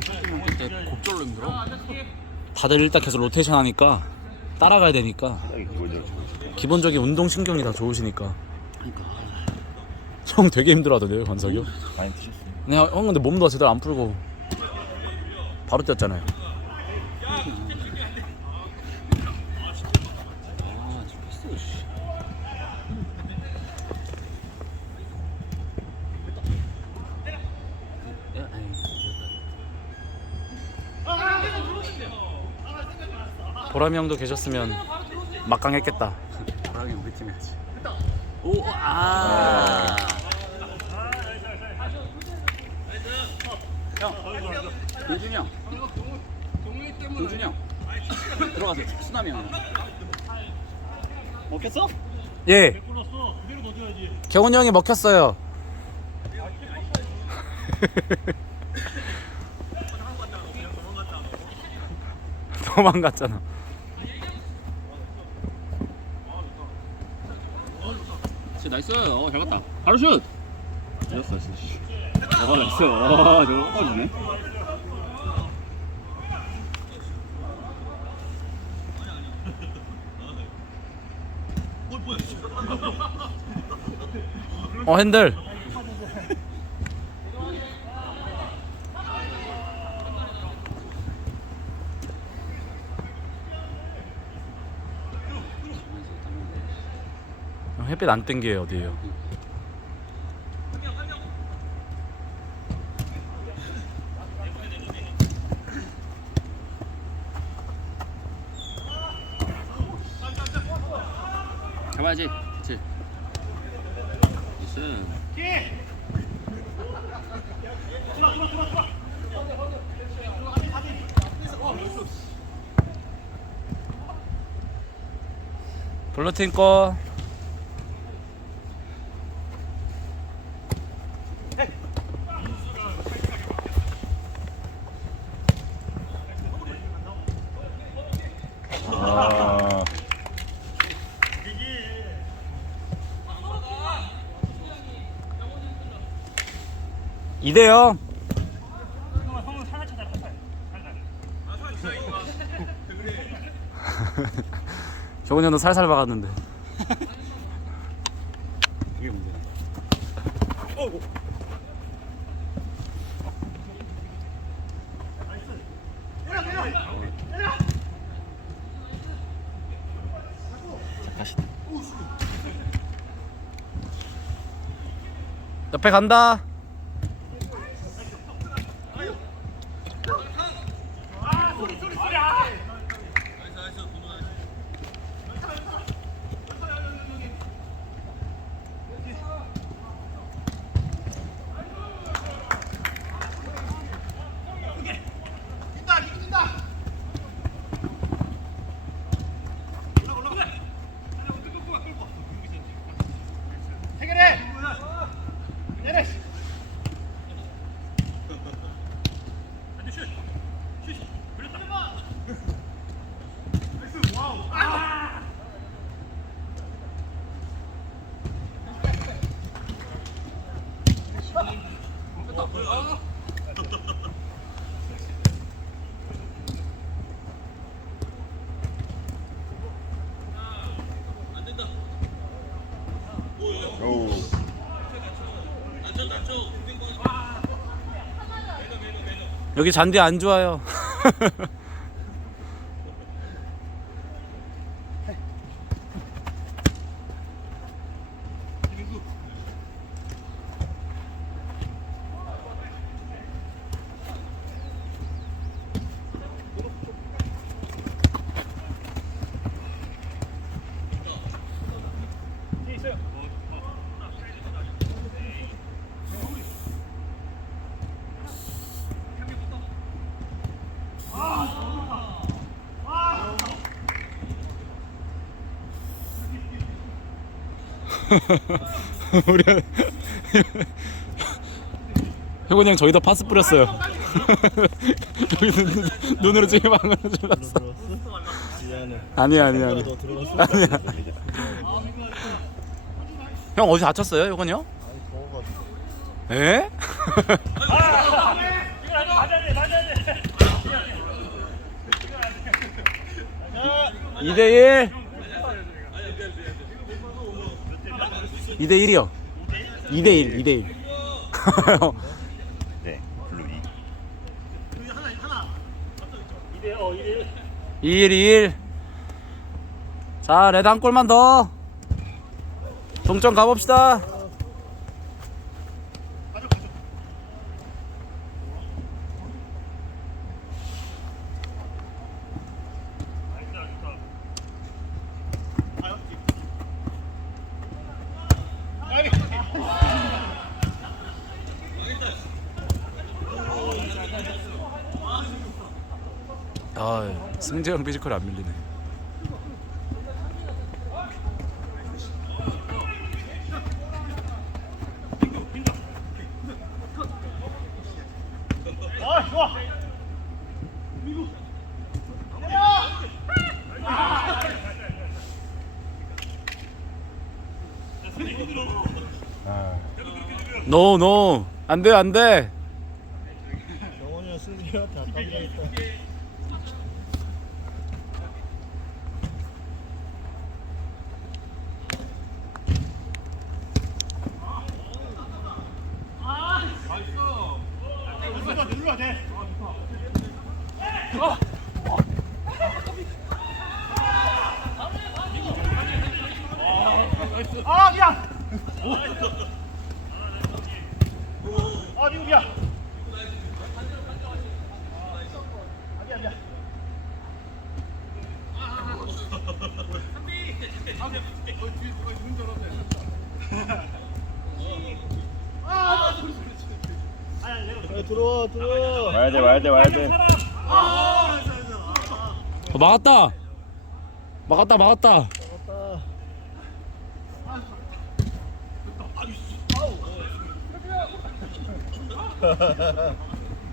그때 곡절로 힘들어. 다들 일단 계속 로테이션 하니까 따라가야 되니까 기본적으로. 기본적인 운동 신경이 다 좋으시니까 형 되게 힘들어하던데요 관석이 형? 많이 드셨어요. 네, 형 근데 몸도 제대로 안 풀고 바로 뛰었잖아요 아 진짜 씨. 야, 아이, 보람이 형도 계셨으면 막강했겠다 보람이 우리 팀에 하지. 오, 아. 형, 동준이 형. 동준이 형. 들어가세요. 수남이 형. 먹혔어? 예 경훈이 형이 먹혔어요 도망갔잖아 진짜 나이스. 어, 잘 갔다. 바로 슛. 잘했어, 진짜. 어, 나이스. 아, 저거 꺼지네. 어 핸들 햇빛 안 뜬 게 어디예요 잡아야지. 그치. 나이스. 블루팀 거 아, 이대요. 조근이 형도 살살 박았는데. 그게 문제야. 다시. 옆에 간다 여기 잔디 안 좋아요 우리 효건이 형 저희 다 파스 뿌렸어요. 여기 눈, 눈으로 지금 방금 들었어. 아니야 아니야 아니야. 아니야. 형 어디 다쳤어요 효건이 형? 예? 에? 이대1 2대 1이요? 2대 1 2대 1 네. 블루 2 2일 2일. 자 레드 한 골만 더. 동점 가봅시다 승재형 피지컬 안 밀리네. 아, 노노. 안돼 안돼. 영원이랑 승진이한테 아깝다. 야, 들어와 들어와. 와야 돼 와야 돼 와야 돼 어, 막았다. 막았다 막았다.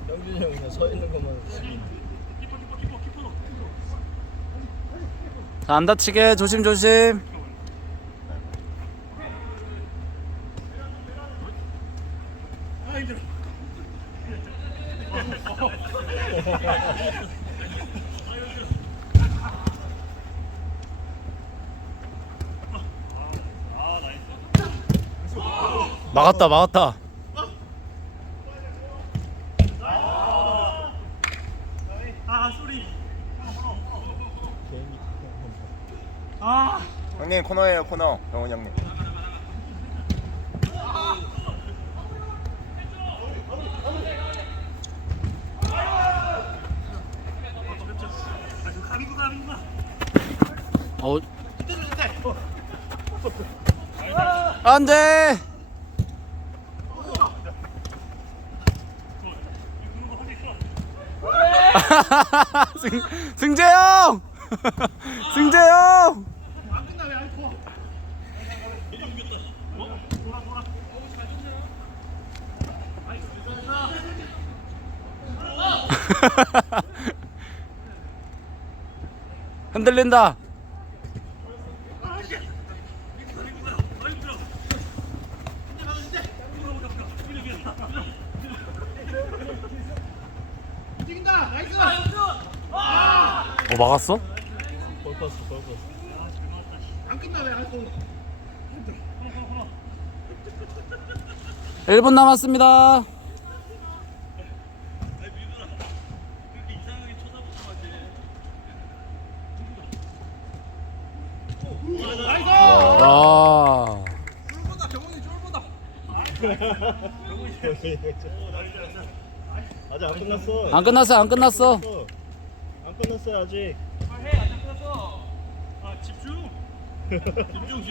영준이 형 그냥 서 있는 것만 자, 안 다치게 조심 조심 막았다 막았다 개미. 형님 코너에요 코너 영훈 형님 어. 안돼. 승 승재형. 승재형. 흔들린다. 막았어? 벌퍼스 벌퍼스. 1분 남았습니다. 아. 아직 안 끝났어. 안 끝났어, 안 끝났어. 안 끝났어요 아직.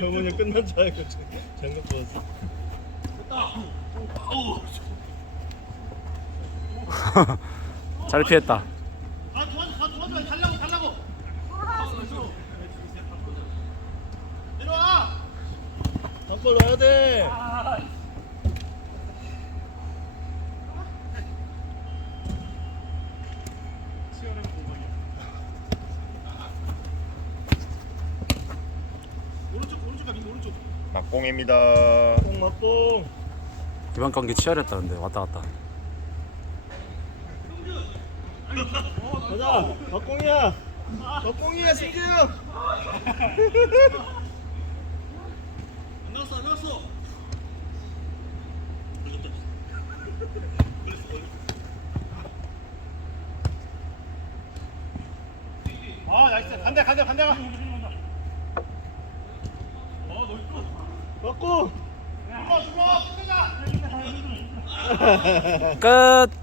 영훈이 끝난 줄 알고 장갑 벗었어. 잘 피했다. 한골 넣어야 돼. 막공입니다. 막공 막공. 이번 경기 치열했다는데 왔다 갔다. 가자. 막공이야. 막공이야 승준. 안 나왔어 안 나왔어. 아 나이스 간다 간다 간다. 끝.